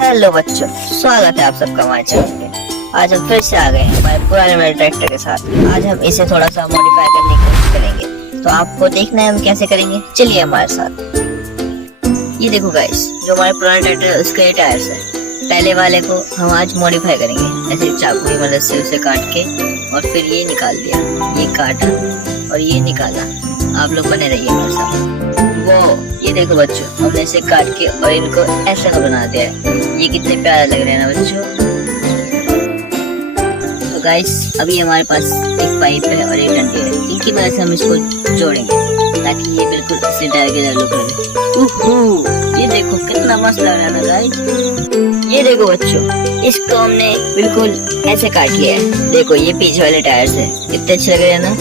Hello बच्चों, स्वागत है आप सबका हमारे चैनल पे। आज हम फिर से आ गए हैं हमारे पुराने वाले ट्रैक्टर के साथ। आज हम इसे थोड़ा सा मॉडिफाई करने की कोशिश करेंगे, तो आपको देखना है हम कैसे करेंगे। चलिए हमारे साथ। ये देखो गाइस, जो हमारे पुराने ट्रैक्टर है उसके ये टायर्स है। पहले वाले को हम आज मॉडिफाई करेंगे, ऐसे चाकू की मदद से उसे काट के, और फिर ये निकाल दिया, ये काटा और ये निकाला। आप लोग बने रहिए हमारे साथ। वो ये देखो बच्चों, हमने इसे काट के और इनको ऐसा का बना दिया है। ये कितने प्यारे लग रहे हैं ना बच्चों। तो गाइस, अभी हमारे पास एक पाइप है और एक डंडी है। इनकी वजह से हम इसको जोड़ेंगे ताकि ये बिल्कुल इसी टायर के जैसा लुक रहे। ये देखो कितना मस्त लग रहा है ना गाइस। ये देखो बच्चों, इसको हमने बिल्कुल ऐसे काट लिया है। देखो ये पीछे वाले टायर से कितने अच्छे लग रहे हैं ना।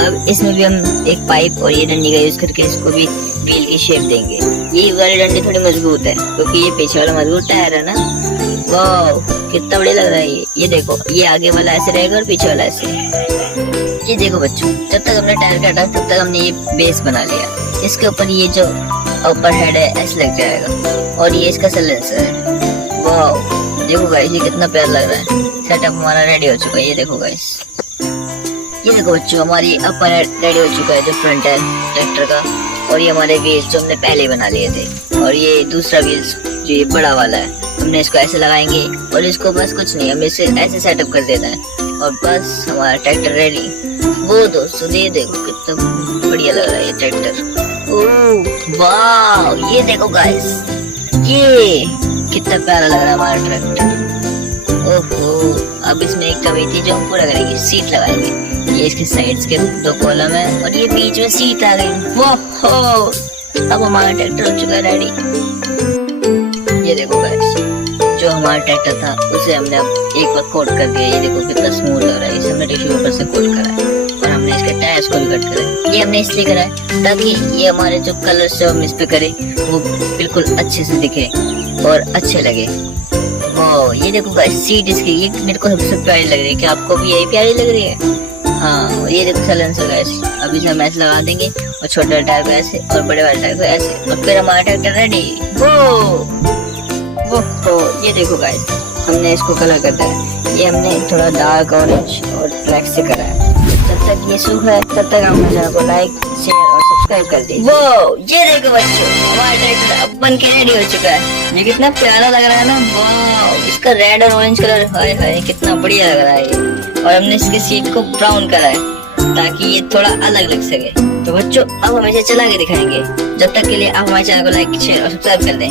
अब इसमें भी हम एक पाइप और ये डंडी का यूज करके इसको भी व्हील की शेप देंगे। ये वाली डंडी थोड़ी मजबूत है क्योंकि ये पीछे वाला मजबूत टायर है ना। वाह कितना बढ़िया लग रहा है ये देखो, ये आगे वाला ऐसे रहेगा और पीछे वाला ऐसे। ये देखो बच्चों, जब तक हमने टायर काटा तब तक हमने ये बेस बना लिया। इसके ऊपर ये जो अपर हेड है ऐसे लग जाएगा और ये इसका साइलेंसर है। वाह देखो गाइस, ये कितना प्यारा लग रहा है। सेटअप हमारा रेडी हो चुका है। ये देखो गाइस, ये देखो बच्चों, हमारी अपर हेड रेडी हो चुका है, जो फ्रंट है ट्रैक्टर का। और ये हमारे व्हील्स जो हमने पहले बना लिए थे, और ये दूसरा व्हील्स जो ये बड़ा वाला है, हमने इसको ऐसे लगाएंगे और इसको बस कुछ नहीं, हम इसे ऐसे सेटअप कर देना है और बस हमारा ट्रैक्टर रेडी। वो दोस्तों ये देखो कितना बढ़िया लग रहा है ये ट्रैक्टर। ओह वाह, ये देखो गाइस, ये कितना प्यारा लग रहा है हमारा ट्रैक्टर। ओहो, अब इसमें एक कमी थी जो हम पूरा करेंगे, सीट लगाएंगे। ये इसके साइड्स के दो कॉलम है और ये बीच में सीट आ गई। वाह, अब हमारा ट्रैक्टर हो चुका है रेडी। ये देखो गाइस, जो हमारा ट्रैक्टर था उसे हमने अब एक बार कोट कर दिया। ये देखो कितना स्मूथ लग रहा है। इसे हमने टिश्यू पेपर से कोट करा है और हमने इसके टायर्स को भी कट करा है। ये हमने इसलिए करा है ताकि ये हमारे जो कलर्स जो हम इस पे करें वो बिल्कुल अच्छे से दिखे और अच्छे लगे। ओह ये देखो गाइस, सीट इसकी ये मेरे को सबसे प्यारी लग रही है। क्या आपको भी यही प्यारी लग रही है? हाँ, ये देखो साइलेंसर गाइस, अभी इसे हम ऐसे लगा देंगे और छोटे टायर को ऐसे और बड़े वाले टायर को ऐसे, और फिर हमारा ट्रैक्टर रेडी। वो ये देखो गाइस, हमने इसको कलर कर दिया है। ये हमने थोड़ा डार्क ऑरेंज और ब्लैक से करा है। जब तक ये सूखा है तब तक हम चैनल को लाइक शेयर और सब्सक्राइब कर दीजिए। वो ये देखो बच्चों, हमारा ट्रैक्टर अब बन के रेडी हो चुका है। ये कितना प्यारा लग रहा है ना। वाह, इसका रेड और ऑरेंज कलर, हाय हाय कितना बढ़िया लग रहा है ये। और हमने इसके सीट को ब्राउन करा है ताकि ये थोड़ा अलग लग सके। तो बच्चों अब हम इसे चला के दिखाएंगे। जब तक के लिए आप हमारे चैनल को लाइक शेयर और सब्सक्राइब कर दें।